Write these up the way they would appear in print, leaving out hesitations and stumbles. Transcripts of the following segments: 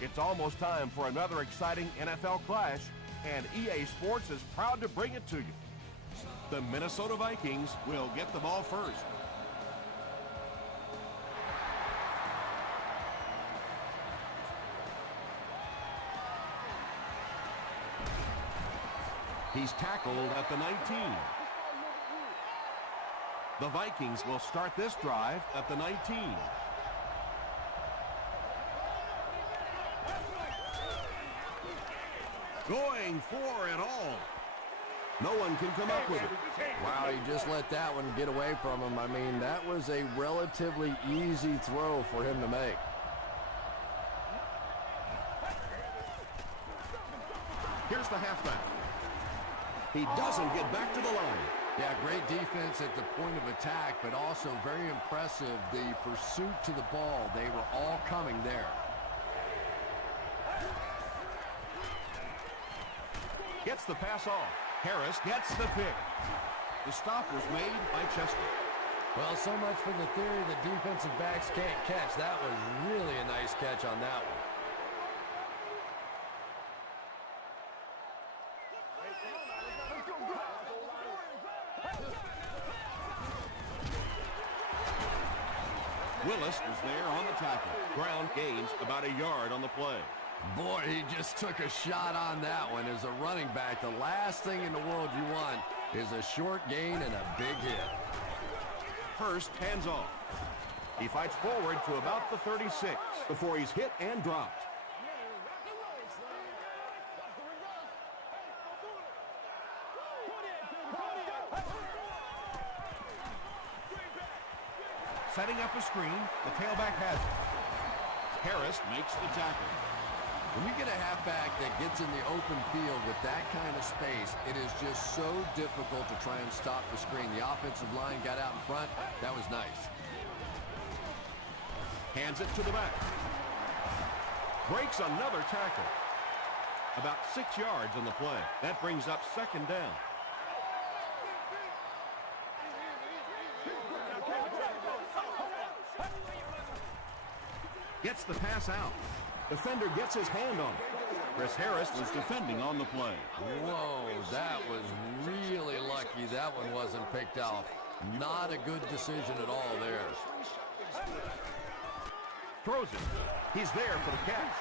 It's almost time for another exciting NFL clash, and EA Sports is proud to bring it to you. The Minnesota Vikings will get the ball first. He's tackled at the 19. The Vikings will start this drive at the 19. Going for it all. No one can come up with it. Wow, he just let that one get away from him. I mean, that was a relatively easy throw for him to make. Here's the halfback. He doesn't get back to the line. Yeah, great defense at the point of attack, but also very impressive, the pursuit to the ball. They were all coming there. Gets the pass off. Harris gets the pick. The stop was made by Chester. Well, so much for the theory that defensive backs can't catch. That was really a nice catch on that one. Willis was there on the tackle. Brown gains about a yard on the play. Boy, he just took a shot on that one. As a running back, the last thing in the world you want is a short gain and a big hit. Hurst hands off. He fights forward to about the 36 before he's hit and dropped. Setting up a screen, the tailback has it. Harris makes the tackle. When you get a halfback that gets in the open field with that kind of space, it is just so difficult to try and stop the screen. The offensive line got out in front. That was nice. Hands it to the back. Breaks another tackle. About 6 yards on the play. That brings up second down. Gets the pass out. Defender gets his hand on it. Chris Harris was defending on the play. Whoa, that was really lucky that one wasn't picked off. Not a good decision at all there. Throws it. He's there for the catch.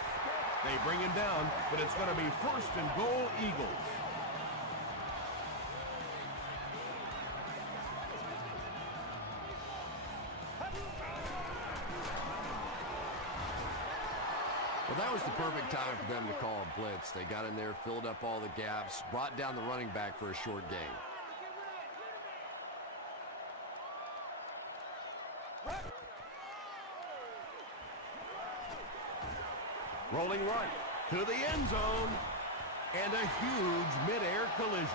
They bring him down, but it's going to be first and goal, Eagles. Well, that was the perfect time for them to call a blitz. They got in there, filled up all the gaps, brought down the running back for a short gain. Rolling right to the end zone, and a huge midair collision.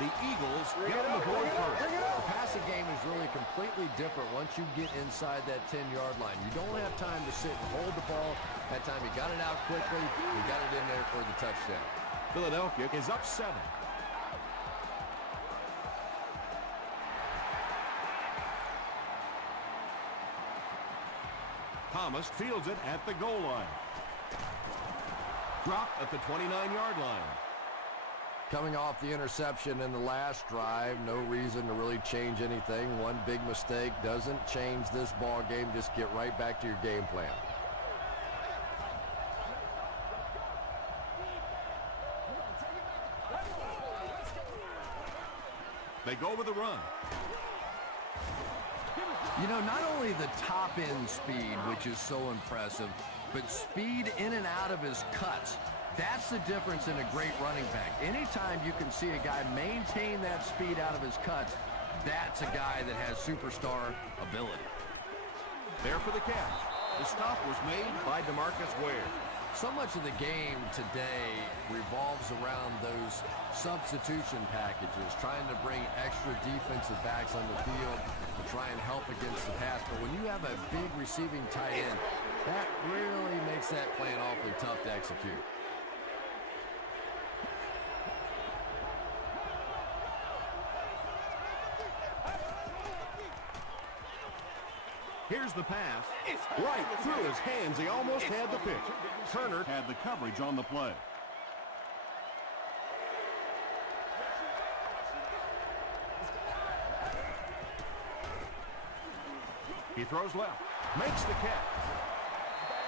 The Eagles get on the board first. The passing game is really completely different once you get inside that 10-yard line. You don't have time to sit and hold the ball. That time you got it out quickly. You got it in there for the touchdown. Philadelphia is up 7. Thomas fields it at the goal line. Dropped at the 29-yard line. Coming off the interception in the last drive, no reason to really change anything. One big mistake doesn't change this ball game. Just get right back to your game plan. They go with a run. You know, not only the top-end speed, which is so impressive, but speed in and out of his cuts. That's the difference in a great running back. Anytime you can see a guy maintain that speed out of his cuts, that's a guy that has superstar ability. There for the catch. The stop was made by DeMarcus Ware. So much of the game today revolves around those substitution packages, trying to bring extra defensive backs on the field to try and help against the pass. But when you have a big receiving tight end, that really makes that plan awfully tough to execute. Here's the pass. Right through his hands. He almost had the pitch. Turner had the coverage on the play. He throws left. Makes the catch.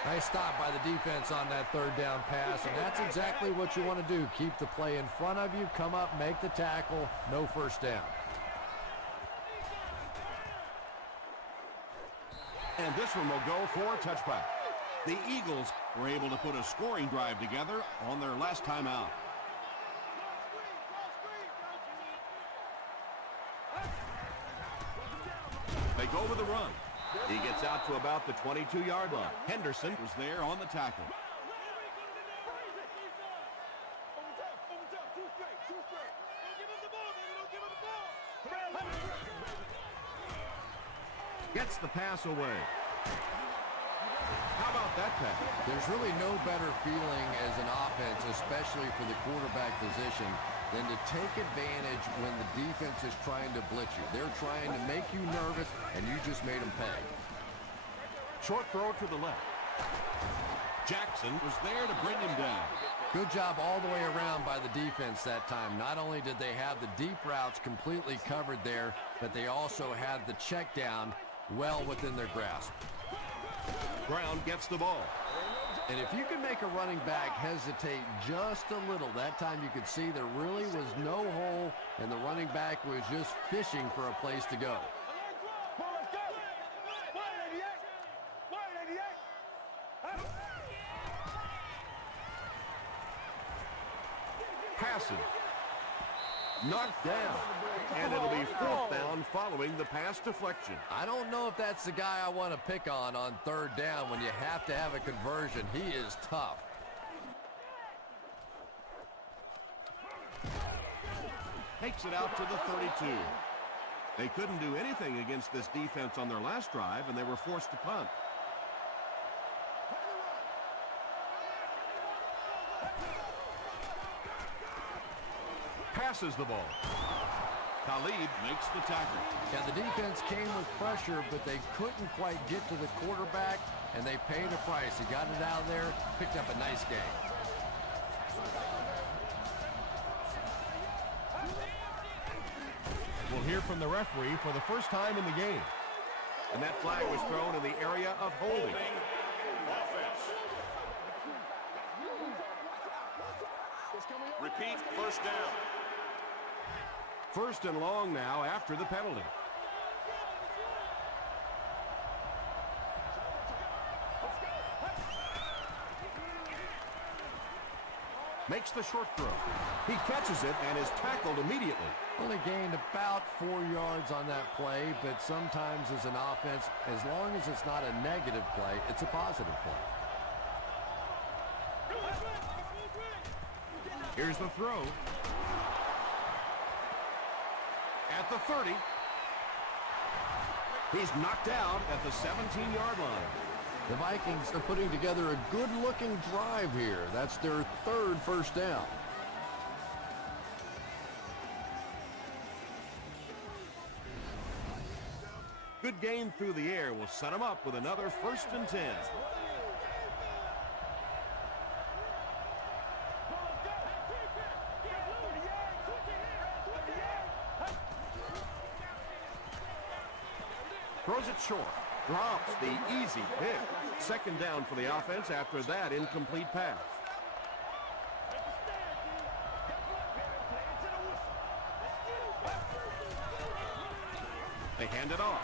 Nice stop by the defense on that third down pass, and that's exactly what you want to do. Keep the play in front of you, come up, make the tackle, no first down. And this one will go for a touchback. The Eagles were able to put a scoring drive together on their last time out. They go with the run. He gets out to about the 22-yard line. Henderson was there on the tackle. Gets the pass away. How about that pass? There's really no better feeling as an offense, especially for the quarterback position, than to take advantage when the defense is trying to blitz you. They're trying to make you nervous, and you just made them pay. Short throw to the left. Jackson was there to bring him down. Good job all the way around by the defense that time. Not only did they have the deep routes completely covered there, but they also had the check down well within their grasp. Brown gets the ball. And if you can make a running back hesitate just a little, that time you could see there really was no hole, and the running back was just fishing for a place to go. Passes. Knocked down. And it'll be fourth down following the pass deflection. I don't know if that's the guy I want to pick on third down when you have to have a conversion. He is tough. Takes it out to the 32. They couldn't do anything against this defense on their last drive, and they were forced to punt. Passes the ball. Khalid makes the tackle. Yeah, the defense came with pressure, but they couldn't quite get to the quarterback, and they paid a price. He got it out of there, picked up a nice game. We'll hear from the referee for the first time in the game. And that flag was thrown in the area of holding. Repeat, first down. First and long now after the penalty. Makes the short throw. He catches it and is tackled immediately. Only gained about 4 yards on that play, but sometimes as an offense, as long as it's not a negative play, it's a positive play. Here's the throw. At the 30. He's knocked out at the 17-yard line. The Vikings are putting together a good-looking drive here. That's their third first down. Good gain through the air will set him up with another 1st and 10. Throws it short. Drops the easy pick. 2nd down for the offense after that incomplete pass. They hand it off.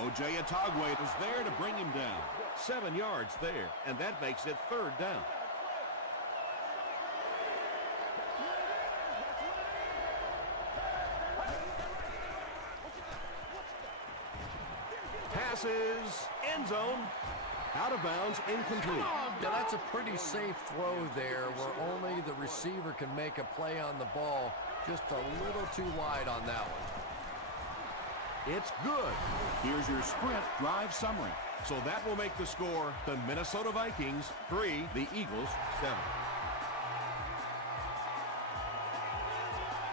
O.J. Atogwe was there to bring him down. 7 yards there, and that makes it 3rd down. Passes, end zone, out of bounds, incomplete. Now that's a pretty safe throw there where only the receiver can make a play on the ball. Just a little too wide on that one. It's good. Here's your sprint drive summary. So that will make the score the Minnesota Vikings 3, the Eagles 7.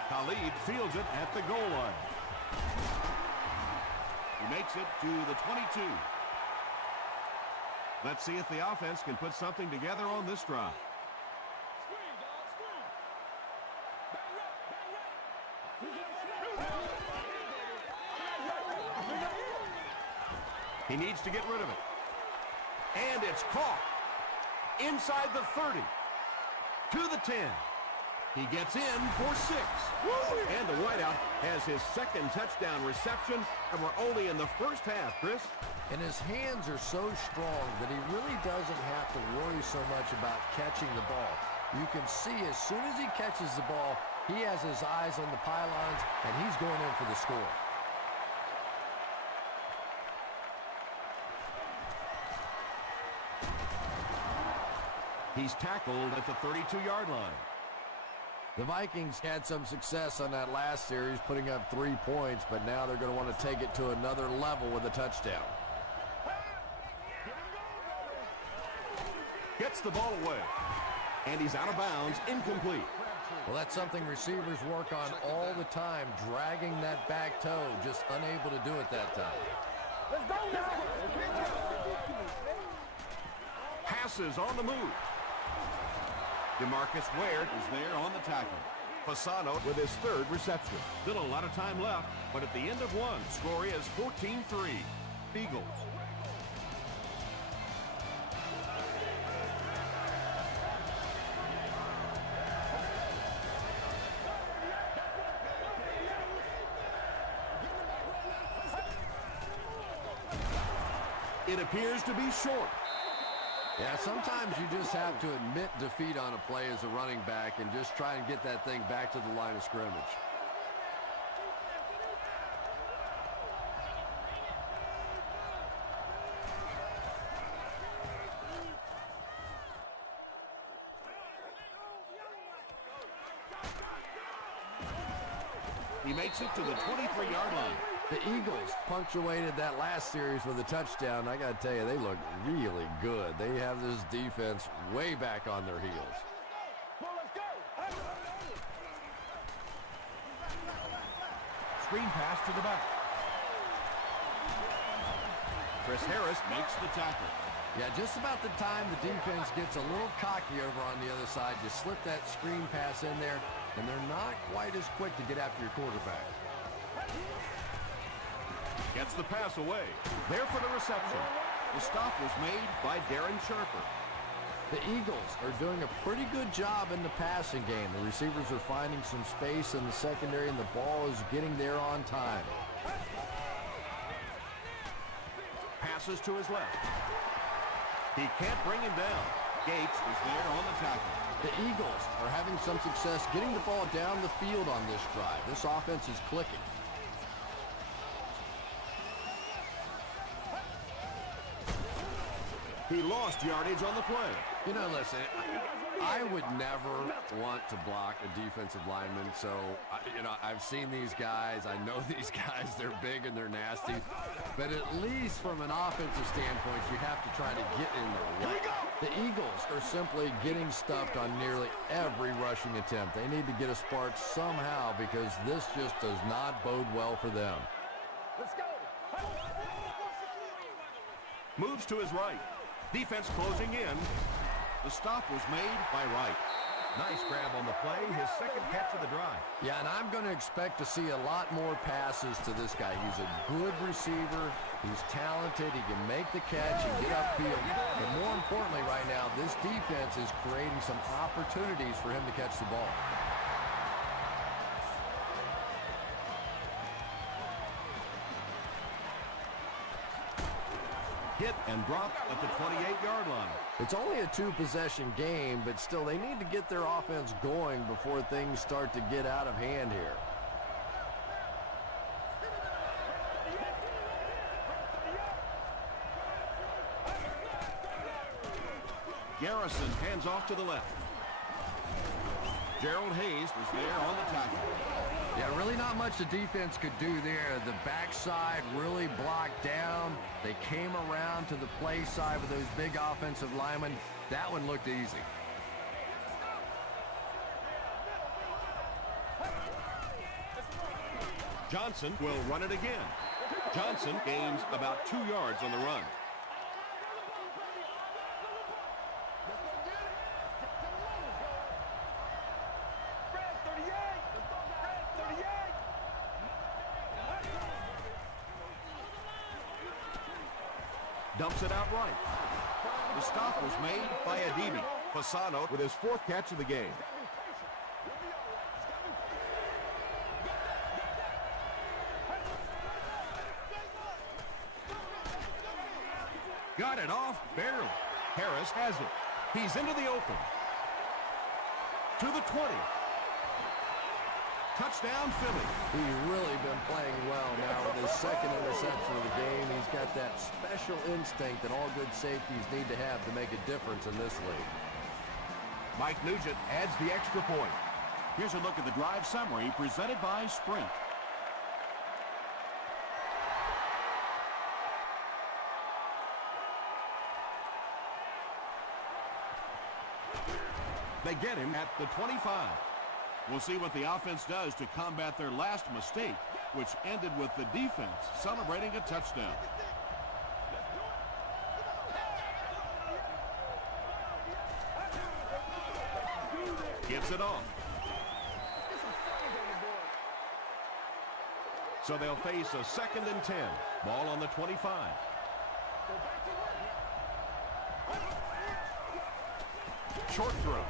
Khalid fields it at the goal line. He makes it to the 22. Let's see if the offense can put something together on this drive. He needs to get rid of it. And it's caught. Inside the 30. To the 10. He gets in for 6. And the wideout has his second touchdown reception, and we're only in the first half, Chris. And his hands are so strong that he really doesn't have to worry so much about catching the ball. You can see as soon as he catches the ball, he has his eyes on the pylons, and he's going in for the score. He's tackled at the 32-yard line. The Vikings had some success on that last series, putting up 3 points, but now they're going to want to take it to another level with a touchdown. Gets the ball away. And he's out of bounds, incomplete. Well, that's something receivers work on all the time, dragging that back toe, just unable to do it that time. Let's go now. Passes on the move. DeMarcus Ware is there on the tackle. Fasano with his third reception. Still a lot of time left, but at the end of one, score is 14-3. Eagles. It appears to be short. Yeah, sometimes you just have to admit defeat on a play as a running back and just try and get that thing back to the line of scrimmage. He makes it to the 23-yard line. The Eagles punctuated that last series with a touchdown. I got to tell you, they look really good. They have this defense way back on their heels. Screen pass to the back. Chris Harris makes the tackle. Yeah, just about the time the defense gets a little cocky over on the other side, you slip that screen pass in there, and they're not quite as quick to get after your quarterback. Gets the pass away. There for the reception. The stop was made by Darren Sharper. The Eagles are doing a pretty good job in the passing game. The receivers are finding some space in the secondary, and the ball is getting there on time. Passes to his left. He can't bring him down. Gates is there on the tackle. The Eagles are having some success getting the ball down the field on this drive. This offense is clicking. He lost yardage on the play. You know, listen, I would never want to block a defensive lineman, so, I've seen these guys. I know these guys. They're big and they're nasty. But at least from an offensive standpoint, you have to try to get in their way. The Eagles are simply getting stuffed on nearly every rushing attempt. They need to get a spark somehow because this just does not bode well for them. Let's go. Moves to his right. Defense closing in. The stop was made by Wright. Nice grab on the play, his second catch of the drive. Yeah, and I'm going to expect to see a lot more passes to this guy. He's a good receiver. He's talented. He can make the catch and get upfield. But more importantly right now, this defense is creating some opportunities for him to catch the ball. Hit and drop at the 28-yard line. It's only a two-possession game, but still, they need to get their offense going before things start to get out of hand here. Garrison hands off to the left. Gerald Hayes was there on the tackle. Yeah, really not much the defense could do there. The backside really blocked down. They came around to the play side with those big offensive linemen. That one looked easy. Johnson will run it again. Johnson gains about 2 yards on the run. Dumps it out right. The stop was made by Adibi. Fasano with his 4th catch of the game. Got it off barely. Harris has it. He's into the open. To the 20. Touchdown, Philly. He's really been playing well now with his 2nd interception of the game. He's got that special instinct that all good safeties need to have to make a difference in this league. Mike Nugent adds the extra point. Here's a look at the drive summary presented by Sprint. They get him at the 25. We'll see what the offense does to combat their last mistake, which ended with the defense celebrating a touchdown. Gives it off. So they'll face a 2nd and 10. Ball on the 25. Short throw.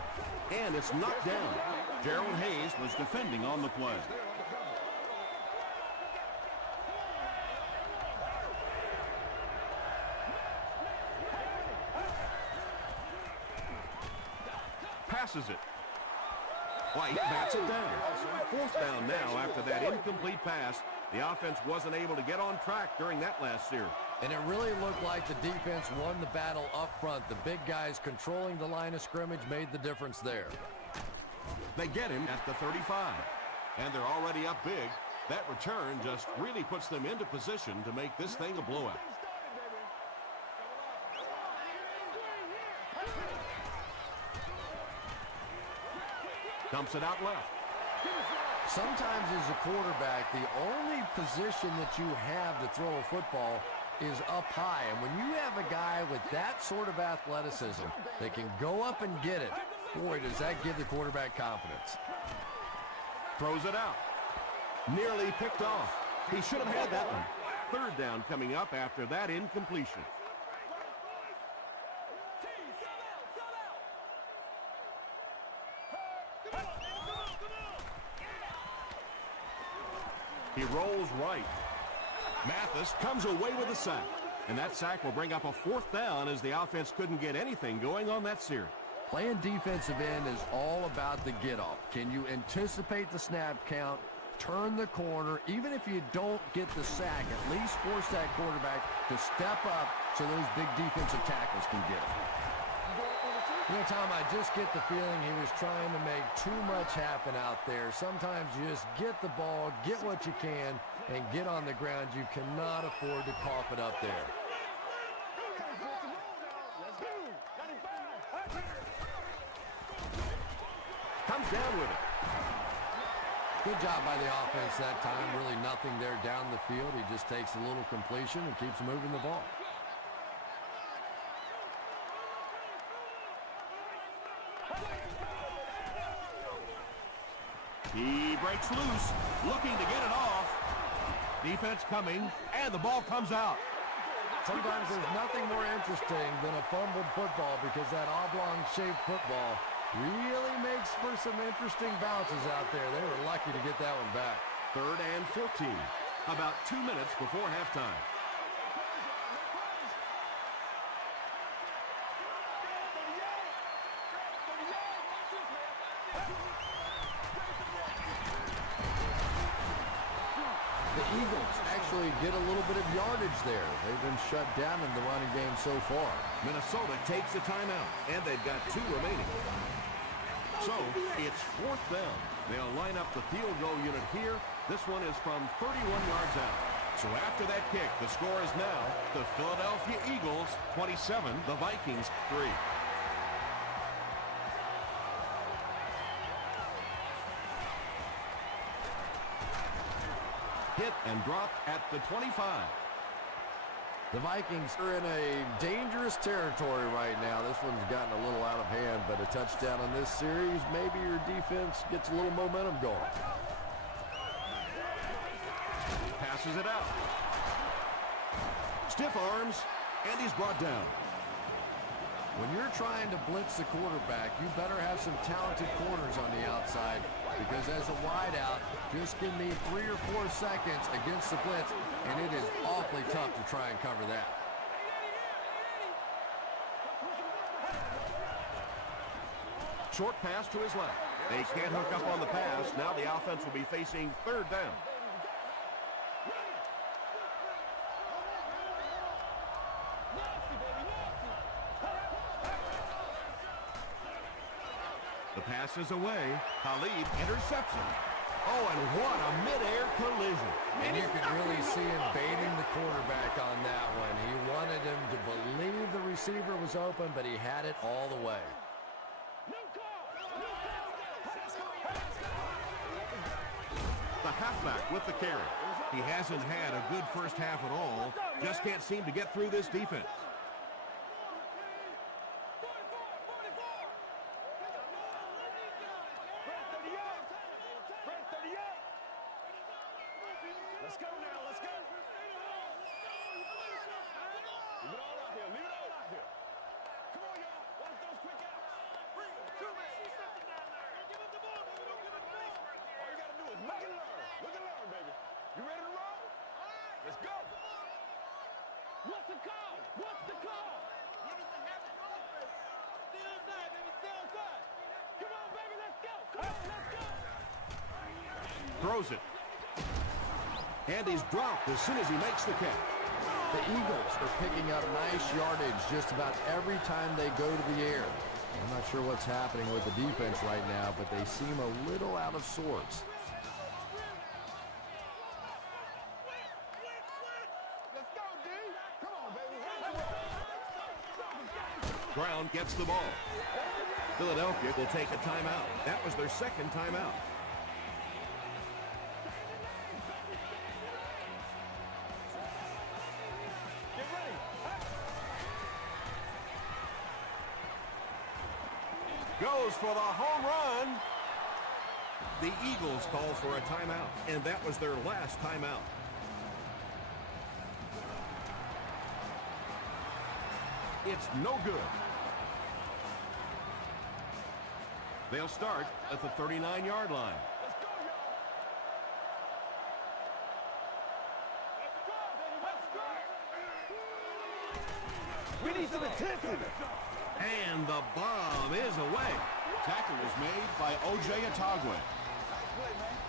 And it's knocked down. Gerald Hayes was defending on the play. Passes it. White bats it down. 4th down now after that incomplete pass. The offense wasn't able to get on track during that last series. And it really looked like the defense won the battle up front. The big guys controlling the line of scrimmage made the difference there. They get him at the 35. And they're already up big. That return just really puts them into position to make this thing a blowout. Dumps it out left. Sometimes as a quarterback, the only position that you have to throw a football is up high. And when you have a guy with that sort of athleticism that can go up and get it, boy, does that give the quarterback confidence. Throws it out. Nearly picked off. He should have had that one. 3rd down coming up after that incompletion. He rolls right. Mathis comes away with a sack. And that sack will bring up a 4th down as the offense couldn't get anything going on that series. Playing defensive end is all about the get-off. Can you anticipate the snap count, turn the corner, even if you don't get the sack, at least force that quarterback to step up so those big defensive tackles can get it. You know, Tom, I just get the feeling he was trying to make too much happen out there. Sometimes you just get the ball, get what you can, and get on the ground. You cannot afford to cough it up there. Comes down with it. Good job by the offense that time. Really nothing there down the field. He just takes a little completion and keeps moving the ball. He breaks loose, looking to get it off. Defense coming, and the ball comes out. Sometimes there's nothing more interesting than a fumbled football because that oblong-shaped football really makes for some interesting bounces out there. They were lucky to get that one back. 3rd and 14, about 2 minutes before halftime. The Eagles actually get a little bit of yardage there. They've been shut down in the running game so far. Minnesota takes a timeout, and they've got 2 remaining. So, it's 4th down. They'll line up the field goal unit here. This one is from 31 yards out. So after that kick, the score is now the Philadelphia Eagles 27, the Vikings 3. Hit and dropped at the 25. The Vikings are in a dangerous territory right now. This one's gotten a little out of hand, but a touchdown on this series, maybe your defense gets a little momentum going. Passes it out. Stiff arms, and he's brought down. When you're trying to blitz the quarterback, you better have some talented corners on the outside, because as a wideout, just give me 3 or 4 seconds against the blitz, and it is awfully tough to try and cover that. Short pass to his left. They can't hook up on the pass. Now the offense will be facing 3rd down. The pass is away. Khalid interception. Oh, and what a mid-air collision. And you could really see him baiting the quarterback on that one. He wanted him to believe the receiver was open, but he had it all the way. The halfback with the carry. He hasn't had a good first half at all. Just can't seem to get through this defense. Let's go now, let's go. Leave it all out here, leave it all out here. Come on, y'all. Watch those quick outs. All you got to do is look and learn. Look and learn, baby. You ready to roll? Let's go. What's the call? What's the call? Give us the happy goal, baby. Stay outside, baby. Stay outside. Come on, baby. Let's go. Come on, let's go. Throws it. And he's dropped as soon as he makes the catch. The Eagles are picking up nice yardage just about every time they go to the air. I'm not sure what's happening with the defense right now, but they seem a little out of sorts. Let's go, D. Come on, baby. Brown gets the ball. Philadelphia will take a timeout. That was their 2nd timeout. Goes for the home run. The Eagles call for a timeout, and that was their last timeout. It's no good. They'll start at the 39-yard line. Let's go, y'all. Let's go, baby. Let's go. We need some attention. And the bomb is away. Tackle was made by O.J. Atagwe.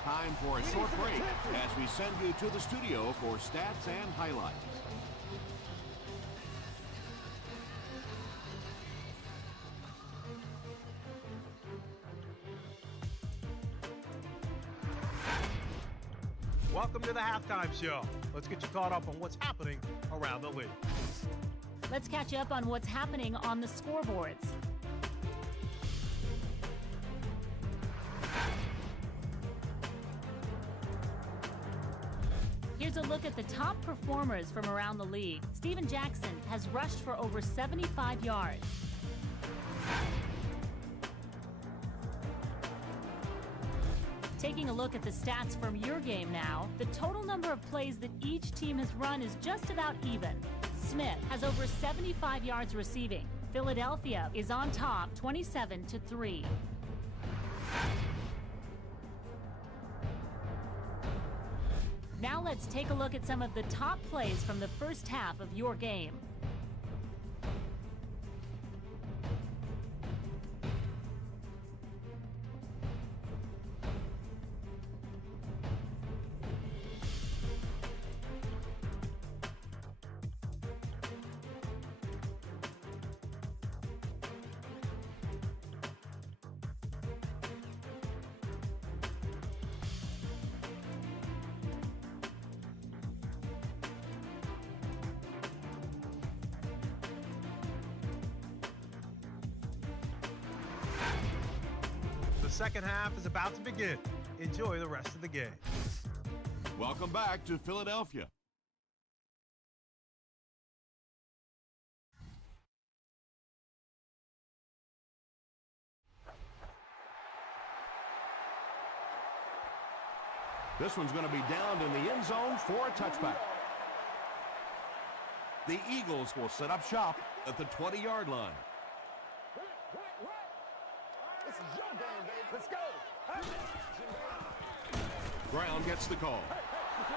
Time for a short break as we send you to the studio for stats and highlights. Welcome to the halftime show. Let's get you caught up on what's happening around the league. Let's catch up on what's happening on the scoreboards. Here's a look at the top performers from around the league. Steven Jackson has rushed for over 75 yards. Taking a look at the stats from your game now, the total number of plays that each team has run is just about even. Smith has over 75 yards receiving. Philadelphia is on top 27-3. Now let's take a look at some of the top plays from the first half of your game. The second half is about to begin. Enjoy the rest of the game. Welcome back to Philadelphia. This one's going to be down in the end zone for a touchback. The Eagles will set up shop at the 20-yard line. This is your game, baby. Let's go. Brown gets the call.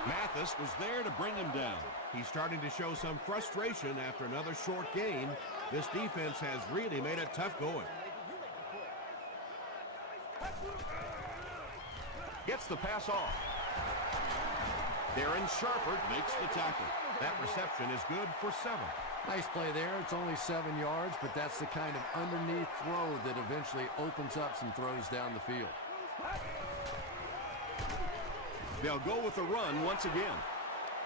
Mathis was there to bring him down. He's starting to show some frustration after another short game. This defense has really made it tough going. Gets the pass off. Darren Sharper makes the tackle. That reception is good for 7. Nice play there. It's only 7 yards, but that's the kind of underneath throw that eventually opens up some throws down the field. They'll go with the run once again.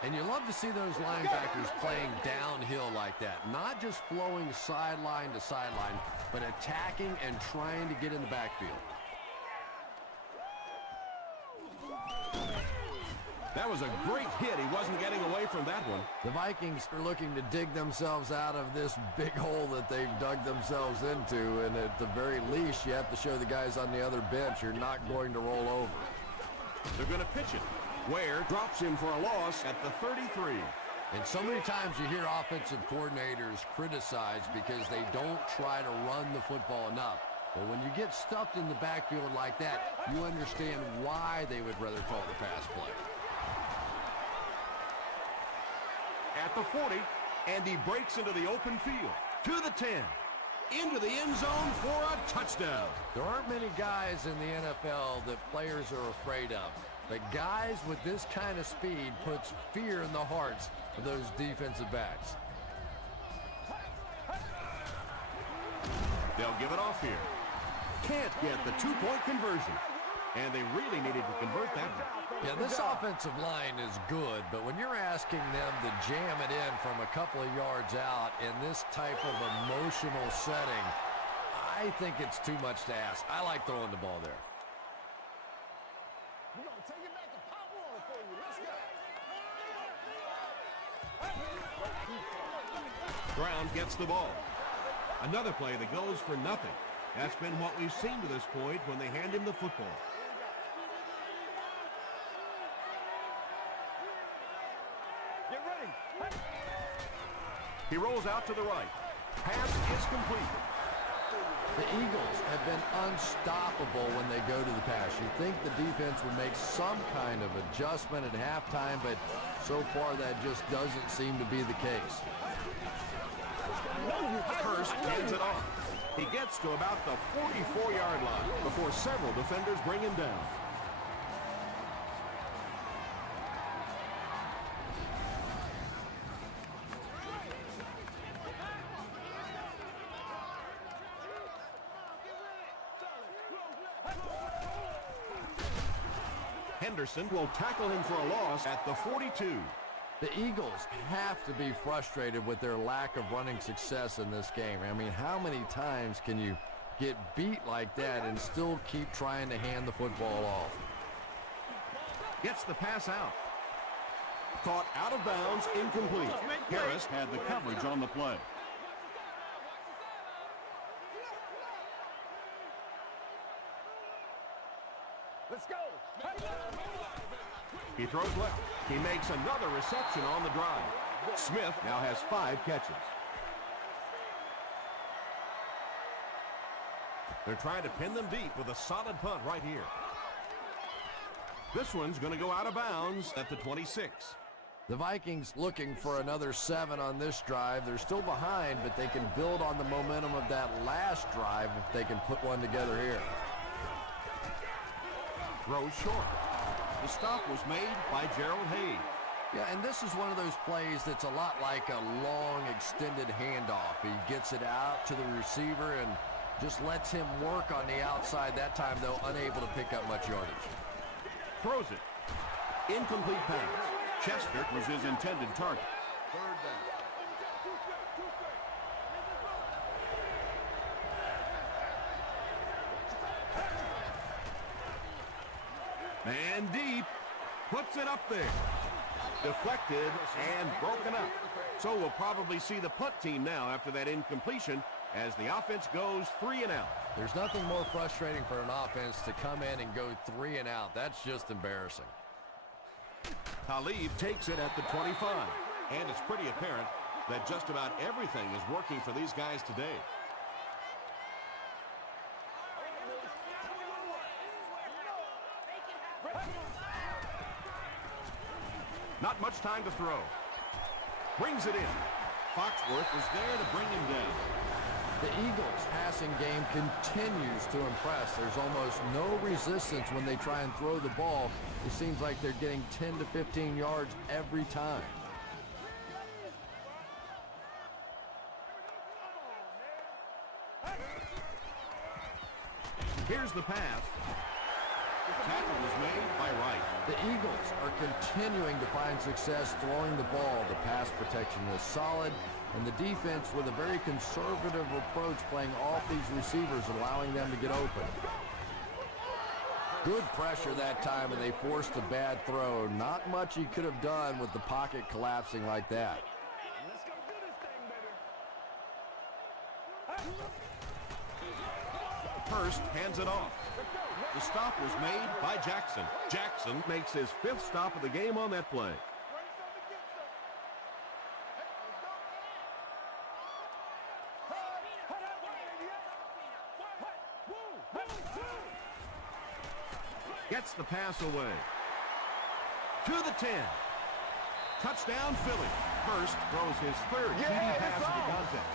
And you love to see those linebackers playing downhill like that. Not just flowing sideline to sideline, but attacking and trying to get in the backfield. That was a great hit. He wasn't getting away from that one. The Vikings are looking to dig themselves out of this big hole that they've dug themselves into, and at the very least, you have to show the guys on the other bench you're not going to roll over. They're going to pitch it. Ware drops him for a loss at the 33. And so many times you hear offensive coordinators criticized because they don't try to run the football enough. But when you get stuffed in the backfield like that, you understand why they would rather call the pass play. At the 40, and he breaks into the open field. To the 10. Into the end zone for a touchdown. There aren't many guys in the NFL that players are afraid of. But guys with this kind of speed puts fear in the hearts of those defensive backs. They'll give it off here. Can't get the 2-point conversion. And they really needed to convert that one. Yeah, this offensive line is good, but when you're asking them to jam it in from a couple of yards out in this type of emotional setting, I think it's too much to ask. I like throwing the ball there. We're going to take it back to Pop Warner for you. Let's go. Brown gets the ball. Another play that goes for nothing. That's been what we've seen to this point when they hand him the football. Get ready. He rolls out to the right. Pass is complete. The Eagles have been unstoppable when they go to the pass. You'd think the defense would make some kind of adjustment at halftime, but so far that just doesn't seem to be the case. Hurst hands it off. He gets to about the 44-yard line before several defenders bring him down. Henderson will tackle him for a loss at the 42. The Eagles have to be frustrated with their lack of running success in this game. I mean, how many times can you get beat like that and still keep trying to hand the football off? Gets the pass out. Caught out of bounds, incomplete. Harris had the coverage on the play. Let's go. He throws left. He makes another reception on the drive. Smith now has 5 catches. They're trying to pin them deep with a solid punt right here. This one's going to go out of bounds at the 26. The Vikings looking for another 7 on this drive. They're still behind, but they can build on the momentum of that last drive if they can put one together here. Throws short. The stop was made by Gerald Hayes. Yeah, and this is one of those plays that's a lot like a long, extended handoff. He gets it out to the receiver and just lets him work on the outside. That time, though, unable to pick up much yardage. Throws it. Incomplete pass. Chester was his intended target. Third down. Man deep. Puts it up there. Deflected and broken up. So we'll probably see the punt team now after that incompletion as the offense goes 3 and out. There's nothing more frustrating for an offense to come in and go 3 and out. That's just embarrassing. Talib takes it at the 25. And it's pretty apparent that just about everything is working for these guys today. Not much time to throw. Brings it in. Foxworth was there to bring him down. The Eagles' passing game continues to impress. There's almost no resistance when they try and throw the ball. It seems like they're getting 10 to 15 yards every time. Here's the pass. The tackle was made by Wright. The Eagles are continuing to find success throwing the ball. The pass protection is solid, and the defense with a very conservative approach playing off these receivers, allowing them to get open. Good pressure that time, and they forced a bad throw. Not much he could have done with the pocket collapsing like that. Let's go do this thing, baby. Hurst hands it off. The stop was made by Jackson. Jackson makes his 5th stop of the game on that play. Gets the pass away. To the 10. Touchdown, Philly. Hurst throws his 3rd TD pass of the contest.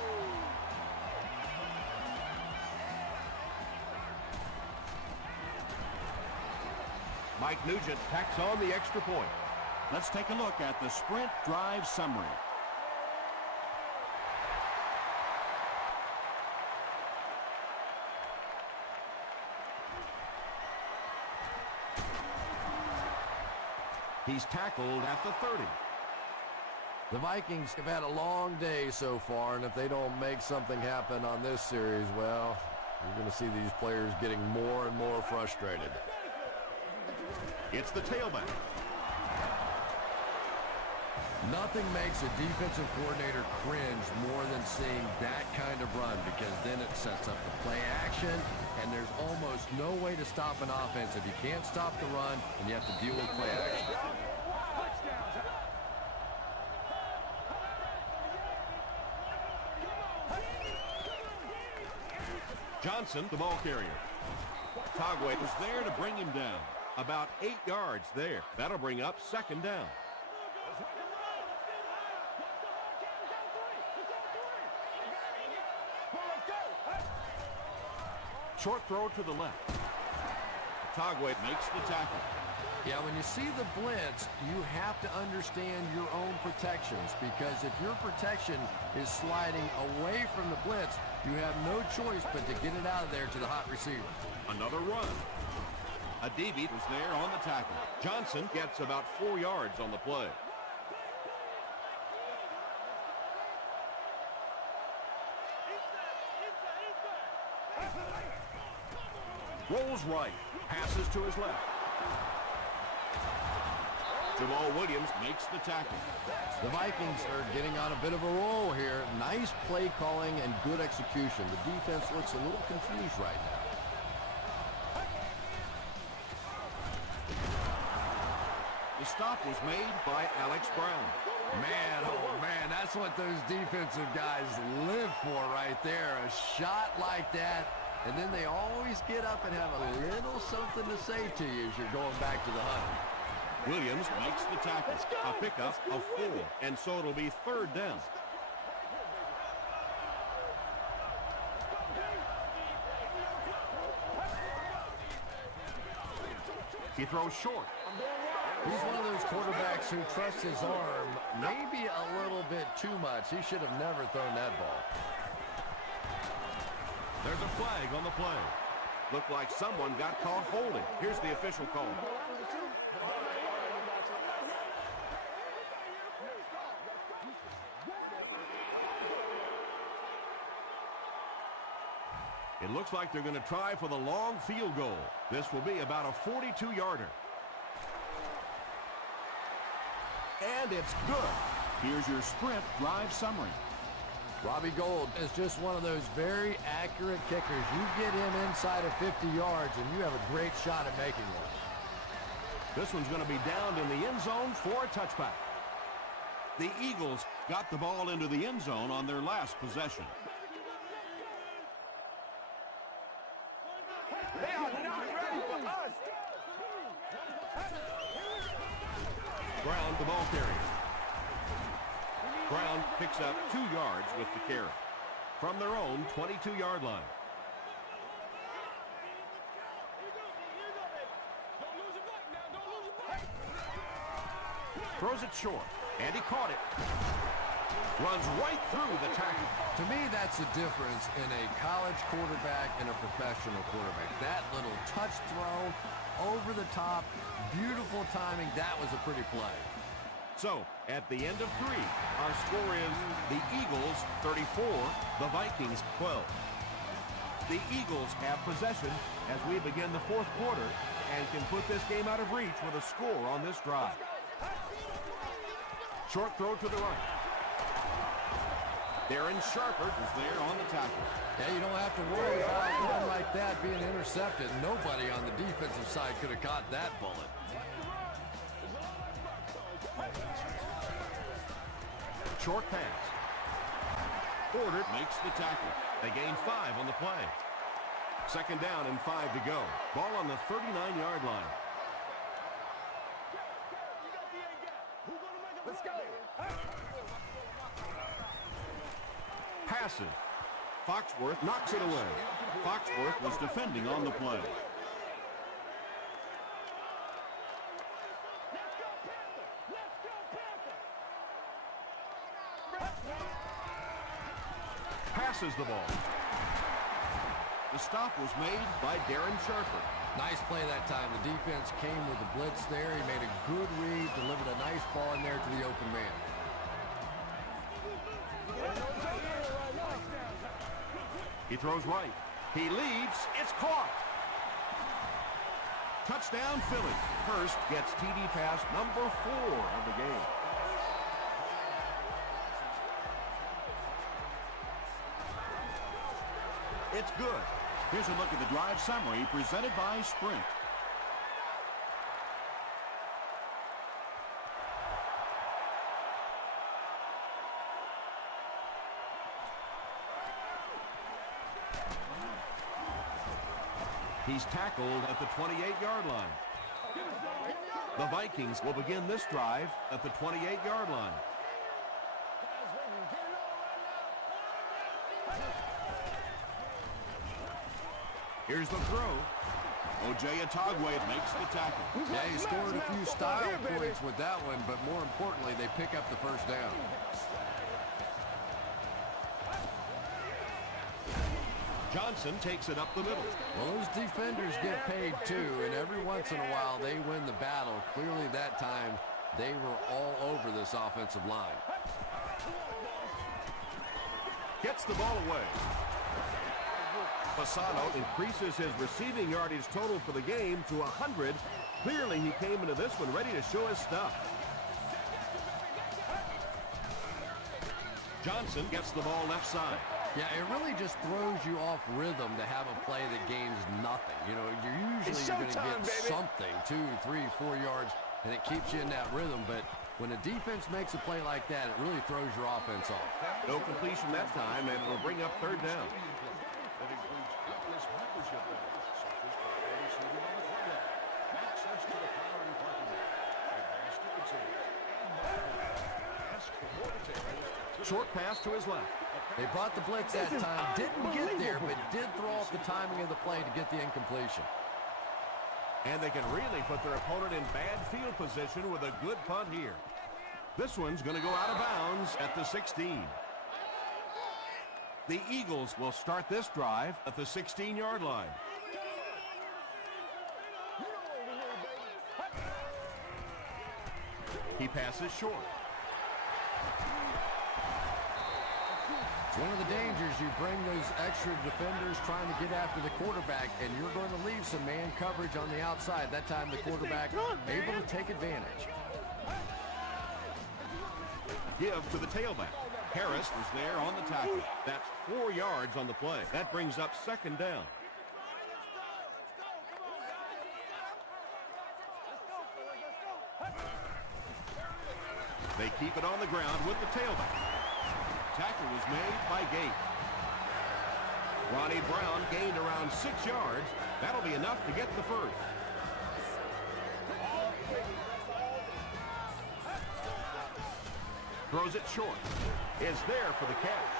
Mike Nugent tacks on the extra point. Let's take a look at the sprint drive summary. He's tackled at the 30. The Vikings have had a long day so far, and if they don't make something happen on this series, well, you're going to see these players getting more and more frustrated. It's the tailback. Nothing makes a defensive coordinator cringe more than seeing that kind of run, because then it sets up the play action, and there's almost no way to stop an offense if you can't stop the run and you have to deal with play action. Johnson, the ball carrier. Tagway was there to bring him down. About 8 yards there. That'll bring up 2nd down. Short throw to the left. Tagway makes the tackle. Yeah, when you see the blitz, you have to understand your own protections, because if your protection is sliding away from the blitz, you have no choice but to get it out of there to the hot receiver. Another run. Adibi was there on the tackle. Johnson gets about 4 yards on the play. Rolls right. Passes to his left. Jamal Williams makes the tackle. The Vikings are getting on a bit of a roll here. Nice play calling and good execution. The defense looks a little confused right now. The stop was made by Alex Brown. Man, oh man, that's what those defensive guys live for right there. A shot like that, and then they always get up and have a little something to say to you as you're going back to the hunt. Williams makes the tackle. A pickup of 4, and so it'll be 3rd down. He throws short. He's one of those quarterbacks who trusts his arm maybe a little bit too much. He should have never thrown that ball. There's a flag on the play. Looked like someone got caught holding. Here's the official call. It looks like they're going to try for the long field goal. This will be about a 42-yarder. And it's good. Here's your sprint drive summary. Robbie Gould is just one of those very accurate kickers. You get him inside of 50 yards, and you have a great shot at making one. This one's going to be downed in the end zone for a touchback. The Eagles got the ball into the end zone on their last possession. They are not ready for us. Brown, the ball carrier. Brown picks up 2 yards with the carry from their own 22-yard line. Throws it short, and he caught it. Runs right through the tackle. To me, that's the difference in a college quarterback and a professional quarterback. That little touch throw, over the top, beautiful timing. That was a pretty play. So, at the end of 3, our score is the Eagles 34, the Vikings 12. The Eagles have possession as we begin the 4th quarter and can put this game out of reach with a score on this drive. Short throw to the right. Darren Sharper is there on the tackle. Yeah, you don't have to worry about one like that being intercepted. Nobody on the defensive side could have caught that bullet. Short pass. Porter makes the tackle. They gain 5 on the play. 2nd down and 5 to go. Ball on the 39-yard line. Let's go. Passes. Foxworth knocks it away. Foxworth was defending on the play. Passes the ball. The stop was made by Darren Sharper. Nice play that time. The defense came with the blitz there. He made a good read, delivered a nice ball in there to the open man. He throws right. He leaves. It's caught. Touchdown, Philly. Hurst gets TD pass number 4 of the game. It's good. Here's a look at the drive summary presented by Sprint. He's tackled at the 28-yard line. The Vikings will begin this drive at the 28-yard line. Here's the throw. O.J. Atogwe makes the tackle. Yeah, he scored a few style points with that one, but more importantly, they pick up the first down. Johnson takes it up the middle. Well, those defenders get paid too, and every once in a while they win the battle. Clearly that time they were all over this offensive line. Gets the ball away. Fasano increases his receiving yardage total for the game to 100. Clearly he came into this one ready to show his stuff. Johnson gets the ball left side. Yeah, it really just throws you off rhythm to have a play that gains nothing. You know, you're usually going to get something, 2, 3, 4 yards, and it keeps you in that rhythm. But when a defense makes a play like that, it really throws your offense off. No completion that time, and it'll bring up 3rd down. That includes countless membership benefits, such as priority seating on the playground, access to the priority parking lot, advanced ticket sales, and more. Ask for more details. Short pass to his left. They brought the blitz that time, didn't get there, but did throw off the timing of the play to get the incompletion. And they can really put their opponent in bad field position with a good punt here. This one's going to go out of bounds at the 16. The Eagles will start this drive at the 16-yard line. He passes short. It's one of the dangers. You bring those extra defenders trying to get after the quarterback, and you're going to leave some man coverage on the outside. That time the quarterback able to take advantage. give to the tailback. Harris was there on the tackle. That's 4 yards on the play. That brings up second down. They keep it on the ground with the tailback. Tackle was made by Gates. Ronnie Brown gained around 6 yards. That'll be enough to get the first. Throws it short. Is there for the catch.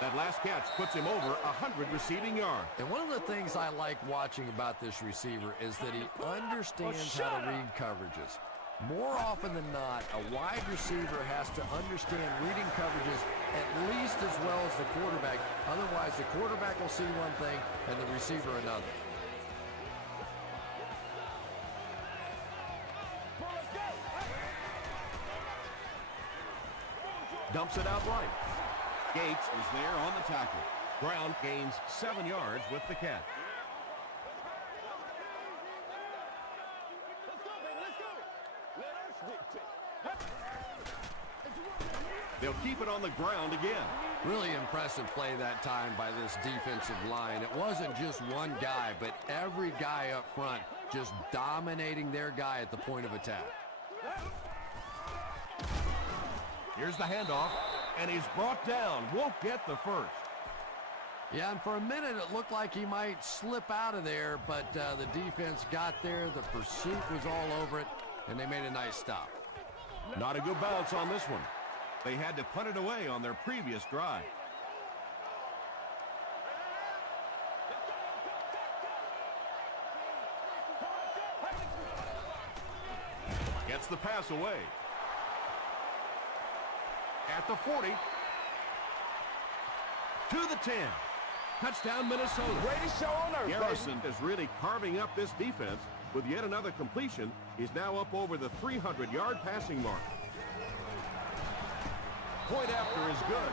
That last catch puts him over 100 receiving yards. And one of the things I like watching about this receiver is that he understands how to read coverages. More often than not, a wide receiver has to understand reading coverages at least as well as the quarterback. Otherwise, the quarterback will see one thing and the receiver another. Dumps it out right. Gates is there on the tackle. Brown gains 7 yards with the catch. They'll keep it on the ground again. Really impressive play that time by this defensive line. It wasn't just one guy, but every guy up front just dominating their guy at the point of attack. Here's the handoff, and he's brought down. Won't get the first. Yeah, and for a minute it looked like he might slip out of there, but the defense got there. The pursuit was all over it, and they made a nice stop. Not a good bounce on this one. They had to punt it away on their previous drive. Gets the pass away. At the 40. To the 10. Touchdown, Minnesota. Greatest show on earth, Garrison is really carving up this defense. With yet another completion, he's now up over the 300-yard passing mark. Point after is good.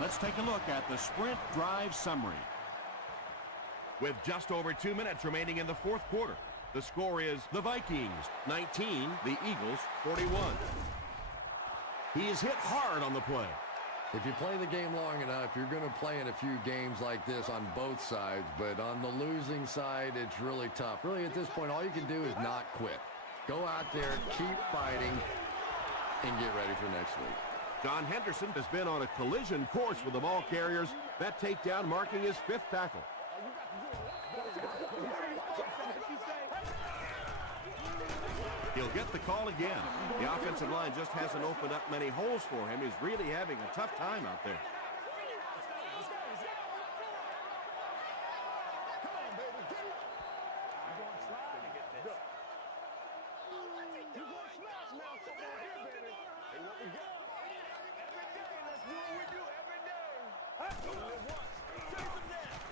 Let's take a look at the sprint drive summary. With just over 2 minutes remaining in the fourth quarter, the score is the Vikings 19, the Eagles 41. He is hit hard on the play. If you play the game long enough, you're going to play in a few games like this on both sides, but on the losing side, it's really tough. Really, at this point, all you can do is not quit. Go out there, keep fighting, and get ready for next week. John Henderson has been on a collision course with the ball carriers. That takedown marking his 5th tackle. He'll get the call again. The offensive line just hasn't opened up many holes for him. He's really having a tough time out there.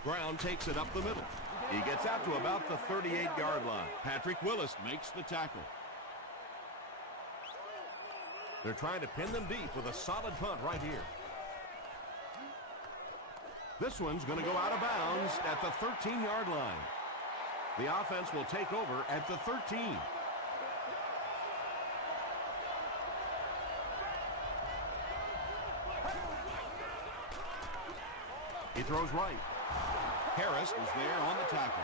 Brown takes it up the middle. He gets out to about the 38-yard line. Patrick Willis makes the tackle. They're trying to pin them deep with a solid punt right here. This one's going to go out of bounds at the 13-yard line. The offense will take over at the 13. He throws right. Harris is there on the tackle.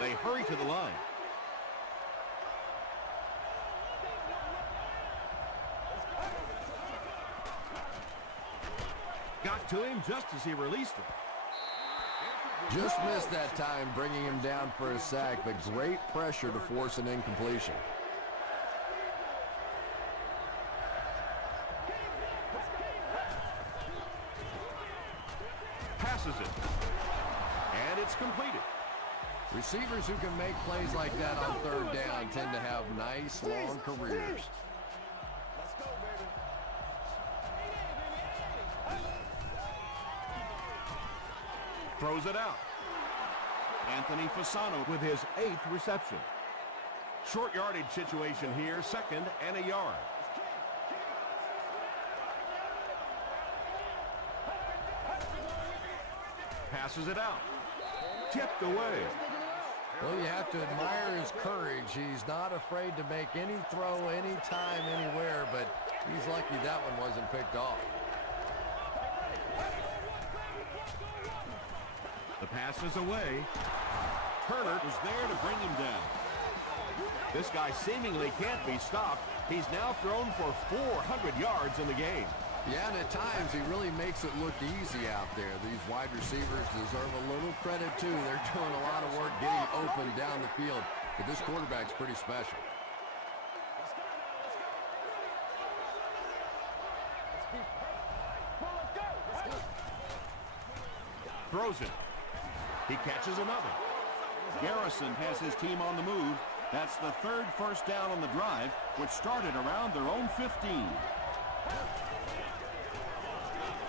They hurry to the line. Got to him just as he released it. Just missed that time, bringing him down for a sack, but great pressure to force an incompletion. Passes it. And it's completed. Receivers who can make plays like that on third down tend to have nice, long careers. Throws it out. Anthony Fasano with his 8th reception. Short yardage situation here, 2nd and a yard. Passes it out. Tipped away. Well, you have to admire his courage. He's not afraid to make any throw, anytime, anywhere, but he's lucky that one wasn't picked off. The pass is away. Turner was there to bring him down. This guy seemingly can't be stopped. He's now thrown for 400 yards in the game. Yeah, and at times he really makes it look easy out there. These wide receivers deserve a little credit, too. They're doing a lot of work getting open down the field. But this quarterback's pretty special. Throws it. He catches another. Garrison has his team on the move. That's the third first down on the drive, which started around their own 15.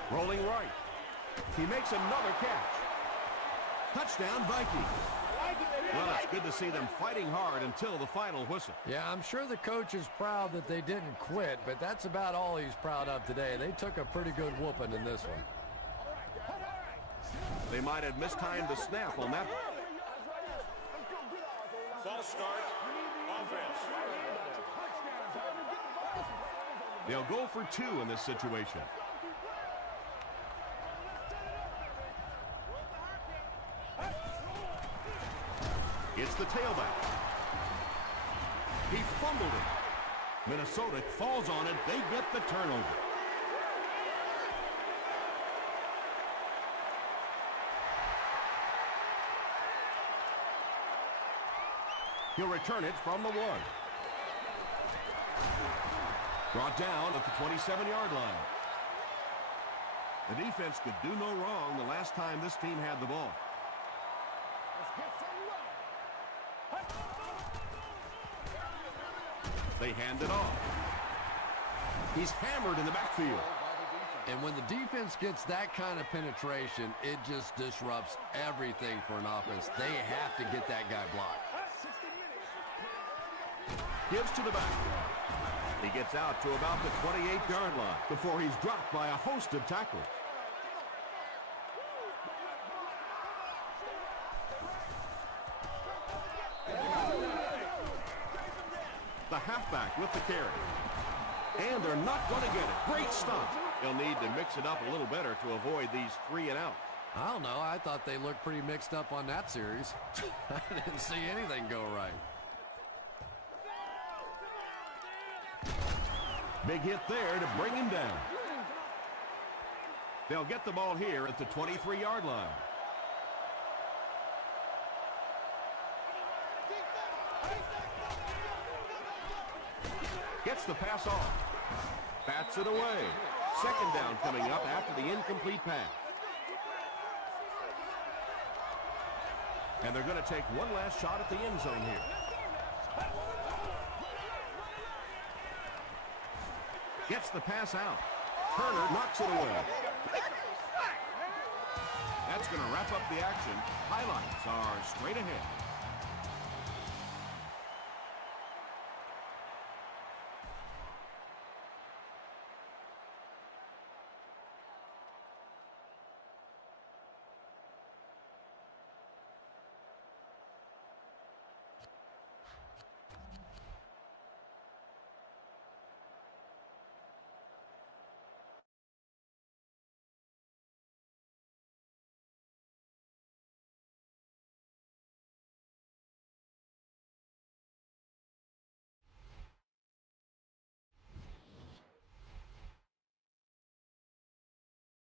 Rolling right. He makes another catch. Touchdown, Vikings. Well, it's good to see them fighting hard until the final whistle. Yeah, I'm sure the coach is proud that they didn't quit, but that's about all he's proud of today. They took a pretty good whooping in this one. They might have mistimed the snap on that. False start. Offense. They'll go for 2 in this situation. It's the tailback. He fumbled it. Minnesota falls on it. They get the turnover. He'll return it from the 1. Brought down at the 27-yard line. The defense could do no wrong the last time this team had the ball. They hand it off. He's hammered in the backfield. And when the defense gets that kind of penetration, it just disrupts everything for an offense. They have to get that guy blocked. Gives to the back. He gets out to about the 28-yard line before he's dropped by a host of tacklers. The halfback with the carry. And they're not going to get it. Great stop. They'll need to mix it up a little better to avoid these 3 and out. I don't know. I thought they looked pretty mixed up on that series. I didn't see anything go right. Big hit there to bring him down. They'll get the ball here at the 23-yard line. Gets the pass off. Bats it away. Second down coming up after the incomplete pass. And they're going to take one last shot at the end zone here. Gets the pass out. Turner knocks it away. That's going to wrap up the action. Highlights are straight ahead.